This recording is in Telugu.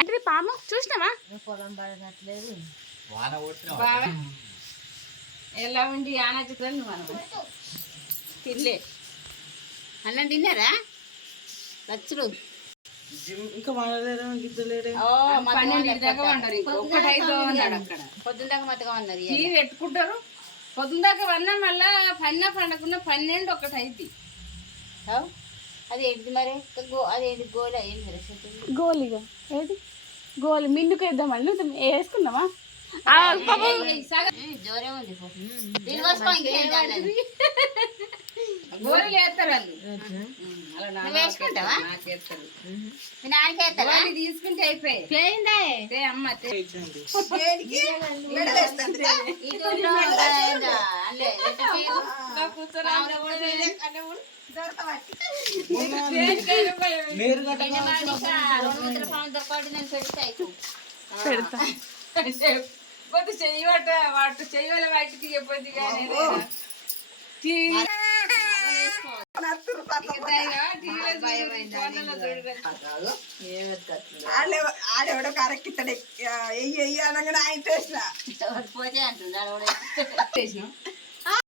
అంటే పాము చూసినావా? పొలం పడనట్లేదు ఎలా ఉండి ఆనచుతాను మనం తినలే. అన్నం తిన్నారా లచ్చులు? ఇంకా మాడలేరా గిద్దలేరే? 12 దాకా వండరు. ఒక్కటైతే ఉన్నాడు అక్కడ. పొద్దున్న దాకా మతగా ఉన్నారు. టీ పెట్టుకుంటారు. పొద్దున్న దాకా వన్నా మళ్ళా పండకున్న 12 ఒకటి అయింది. అది ఏంటి మరి? అదేంటి గోళ ఏంటి? గోలిగా ఏది గోలి మిన్నుకు వేద్దామని వేసుకుందామా? జోరే ఉంది. గోరీలు వేస్తారు వాళ్ళు. వేసుకుంటావా? తీసుకుంటే అయిపోయింది. అమ్మ పెడతా కొద్ది చెయ్యట వాటి చెయ్యాలి వాటికి చెప్పొద్దు కానీ ఆడెవడో కరెక్ట్ అనగానే ఆయన చేసిన పోతే అంటున్నాడు.